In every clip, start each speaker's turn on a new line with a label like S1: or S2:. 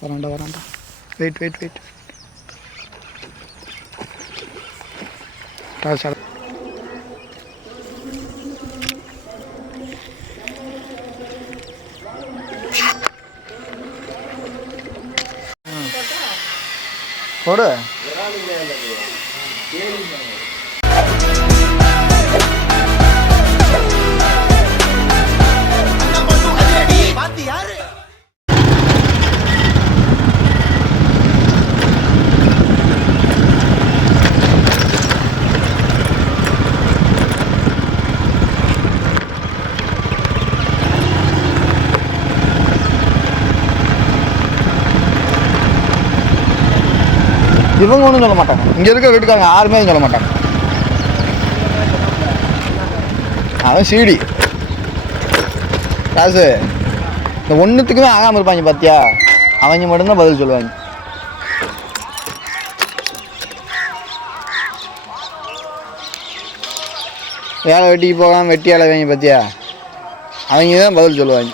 S1: வராண்டா வராண்டா wait wait wait sir போடு இவங்க ஒன்றும் சொல்ல மாட்டாங்க. இங்கே இருக்க வீட்டுக்காரங்க யாருமே சொல்ல மாட்டாங்க. அவன் சீடி. காசு இந்த ஒன்றுத்துக்குமே ஆகாமல் இருப்பாங்க பார்த்தியா அவங்க மட்டும்தான் பதில் சொல்லுவாங்க. வேலை வெட்டிக்கு போகாமல் வெட்டி வேலை வாங்கி பார்த்தியா அவங்க தான் பதில் சொல்லுவாங்க.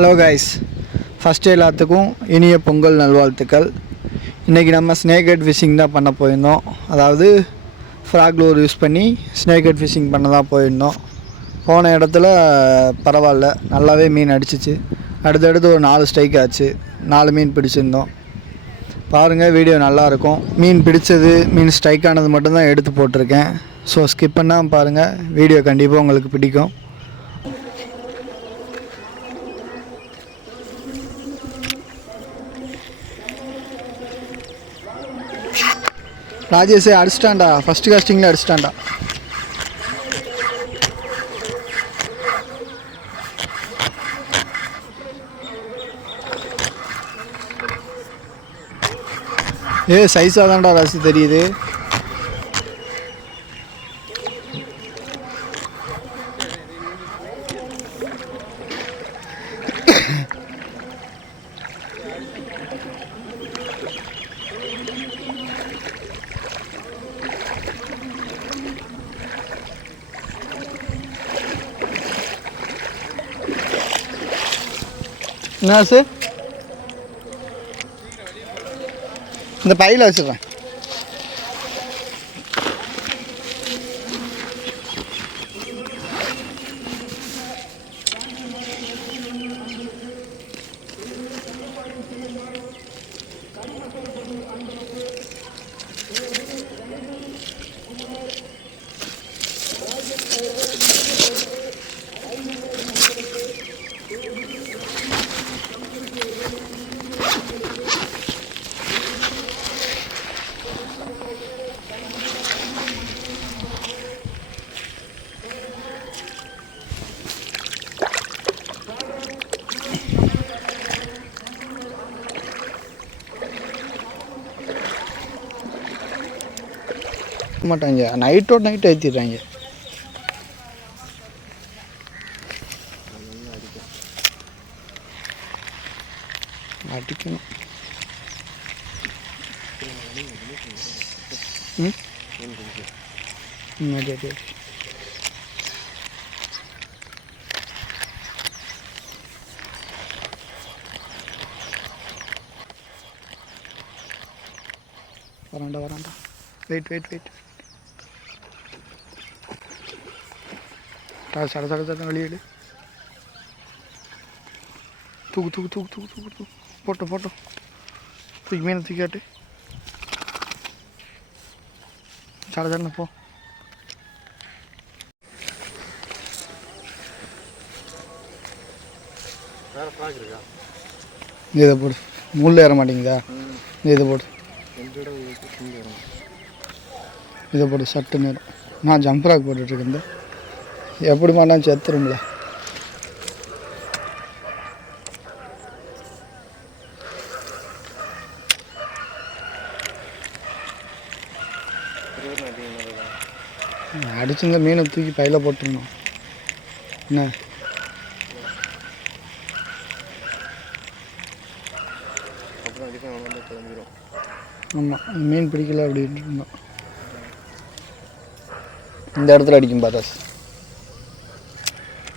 S1: ஹலோ கைஸ் ஃபஸ்ட்டு எல்லாத்துக்கும் இனிய பொங்கல் நல்வாழ்த்துக்கள். இன்றைக்கி நம்ம ஸ்னேக் ஹெட் ஃபிஷிங் தான் பண்ண போயிருந்தோம். அதாவது ஃப்ராக் லோர் யூஸ் பண்ணி ஸ்னேக் ஹெட் ஃபிஷிங் பண்ண தான் போயிருந்தோம். போன இடத்துல பரவாயில்ல. நல்லாவே மீன் அடிச்சிச்சு. அடுத்தடுத்து ஒரு நாலு ஸ்ட்ரைக் ஆச்சு. நாலு மீன் பிடிச்சிருந்தோம். பாருங்கள் வீடியோ நல்லாயிருக்கும் மீன் பிடிச்சது மீன் ஸ்ட்ரைக் ஆனது மட்டும்தான் எடுத்து போட்டிருக்கேன். ஸோ ஸ்கிப் பண்ணாமல் பாருங்கள் வீடியோ கண்டிப்பாக உங்களுக்கு பிடிக்கும். ராஜேஷே அடிச்சிட்டான்டா. ஃபஸ்ட்டு காஸ்டிங்கில் அடிச்சிட்டான்டா. ஏ சைஸாக தான்டா ராசி தெரியுது. என்ன சார் இந்த பையில் வச்சிடுறேன் மாட்டாங்க. நைட்டோட நைட் ஏற்றிடுறாங்க அடிக்கணும். ம்? வரண்டா அடி. அடி அடி வராண்டா வராண்டா வெயிட் வெயிட் வெயிட் சட சட சட சட தூக்கு தூக்கு தூக்கு தூக்கு தூக்கு தூக்கு. போட்டோம் போட்டோம் தூக்கி மீனை தூக்கி காட்டு. சட சடன்னு போ.
S2: வேறு
S1: இதை போடு. முள்ள ஏற மாட்டேங்குதா? இதை போடு. இதை போடு சட்டு நேரம் நான் ஜம்ப்ராக் போட்டுட்ருக்கேன் எப்படி மாட்டான் செத்துரும்ல. அடிச்சிருந்த மீனை தூக்கி பையில் போட்டுருந்தோம் என்ன?
S2: அப்புறம்
S1: ஆமாம் மீன் பிடிக்கல அப்படின்ட்டு இருந்தோம். இந்த இடத்துல அடிக்கும் பாதாஸ்.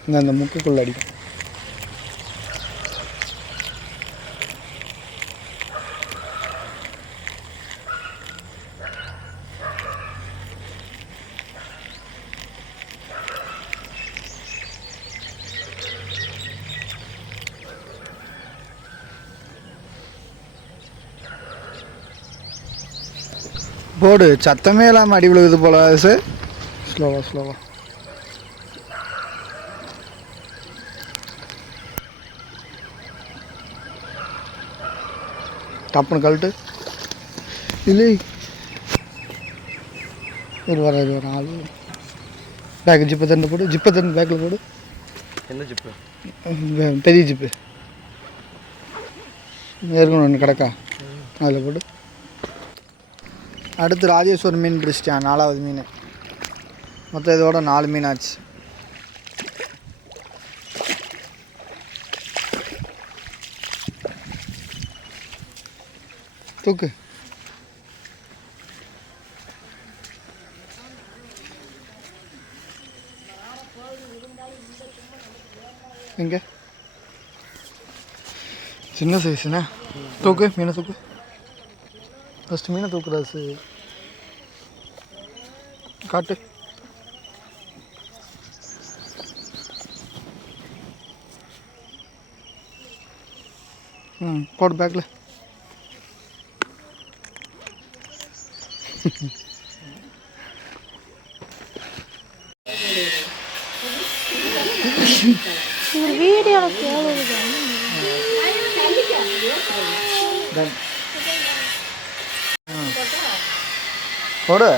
S1: இந்த அந்த முக்குக்குள்ளே அடிக்கும் போடு சத்தமே இல்லாமல் அடி விழுகுது போல சார் ஸ்லோவா ஸ்லோவா டப்புன்னு கழட்டு. இல்லை. ஒரு வர இது வர ஆள். பேக் ஜிப்பை தண்டு போடு. ஜிப்பை தண்டு பேக்கில் போடு.
S2: என்ன ஜிப்பு?
S1: பெரிய ஜிப்பு. ஏற்கனவே ஒன்று கிடக்கா? அதில் போட்டு அடுத்து ராஜேஸ்வர் மீன் பிடிச்சிட்டான் நாலாவது மீன். மொத்தம் இதோட நாலு மீன் ஆச்சு. தூக்கு. எங்க? சின்ன சைஸ்ண்ணா தூக்கு மீனை தூக்கு. ஃபஸ்ட்டு மீனை தூக்கு காட்டு. ம் போடு பேக்கில்
S3: ஒரு வீடியோவில் கேளுங்க
S1: போடு.